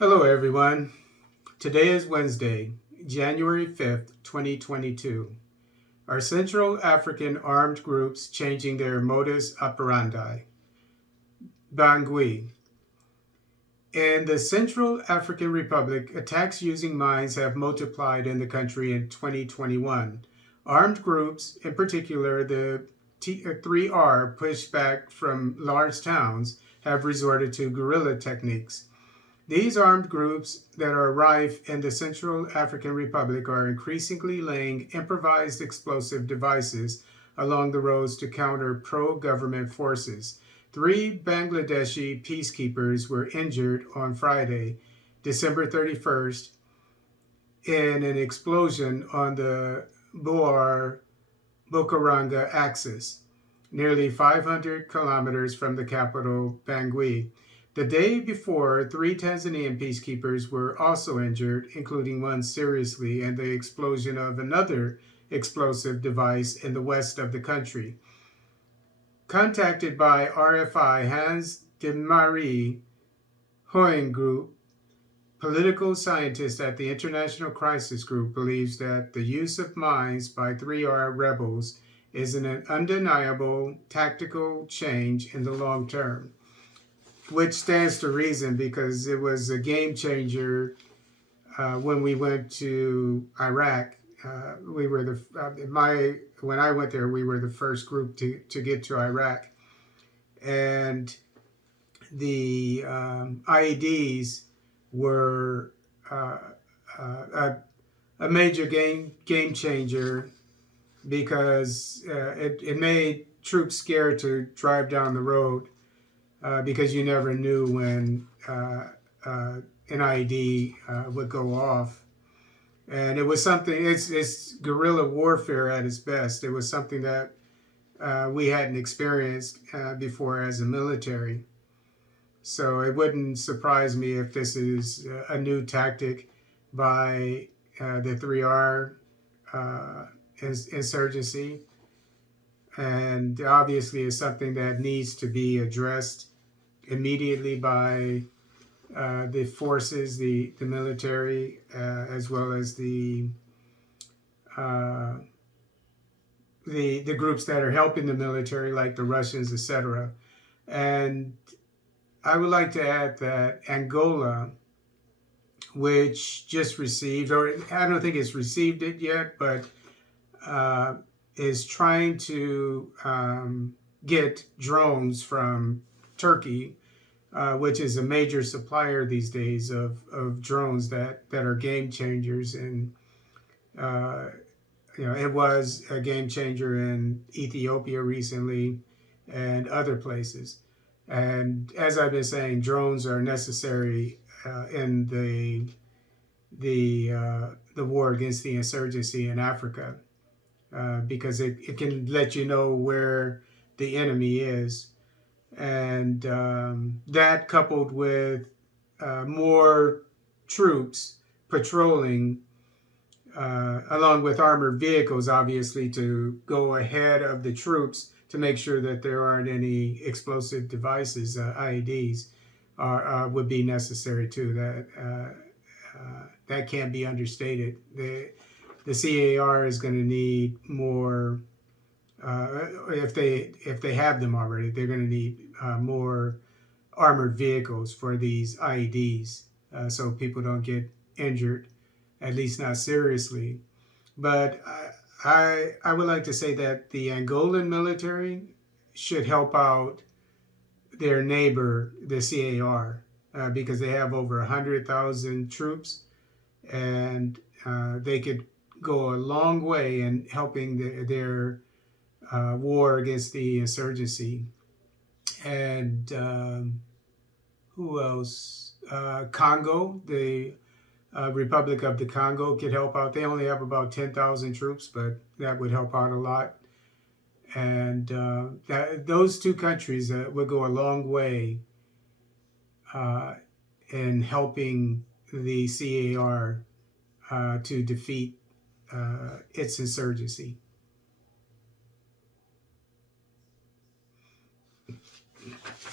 Hello, everyone. Today is Wednesday, January 5th, 2022. Are Central African armed groups changing their modus operandi? Bangui. In the Central African Republic, attacks using mines have multiplied in the country in 2021. Armed groups, in particular the 3R pushback from large towns, have resorted to guerrilla techniques. These armed groups that are rife in the Central African Republic are increasingly laying improvised explosive devices along the roads to counter pro-government forces. 3 Bangladeshi peacekeepers were injured on Friday, December 31st, in an explosion on the Boar-Bokaranga axis, nearly 500 kilometers from the capital, Bangui. The day before, 3 Tanzanian peacekeepers were also injured, including one seriously, in the explosion of another explosive device in the west of the country. Contacted by RFI, Hans de Marie Hoyengroep, political scientist at the International Crisis Group, believes that the use of mines by 3R rebels is an undeniable tactical change in the long term, which stands to reason because it was a game changer when we went to Iraq. We were when I went there, we were the first group to get to Iraq, and the IEDs were a major game changer because it made troops scared to drive down the road. Because you never knew when an IED would go off. And it was something, it's guerrilla warfare at its best. It was something that we hadn't experienced before as a military. So it wouldn't surprise me if this is a new tactic by the 3R insurgency. And obviously it's something that needs to be addressed immediately by the forces, the military, as well as the groups that are helping the military, like the Russians, etc. And I would like to add that Angola, which just received, or I don't think it's received it yet, but is trying to get drones from Turkey, which is a major supplier these days of drones that are game changers. And it was a game changer in Ethiopia recently and other places. And as I've been saying, drones are necessary in the war against the insurgency in Africa, because it can let you know where the enemy is. And that, coupled with more troops patrolling, along with armored vehicles, obviously, to go ahead of the troops to make sure that there aren't any explosive devices, IEDs, would be necessary too. That can't be understated. The CAR is going to need more. If they have them already, they're going to need more armored vehicles for these IEDs, so people don't get injured, at least not seriously. But I would like to say that the Angolan military should help out their neighbor, the CAR, because they have over 100,000 troops, and they could go a long way in helping their war against the insurgency. And who else? Congo, the Republic of the Congo could help out. They only have about 10,000 troops, but that would help out a lot. And those two countries would go a long way in helping the CAR to defeat its insurgency.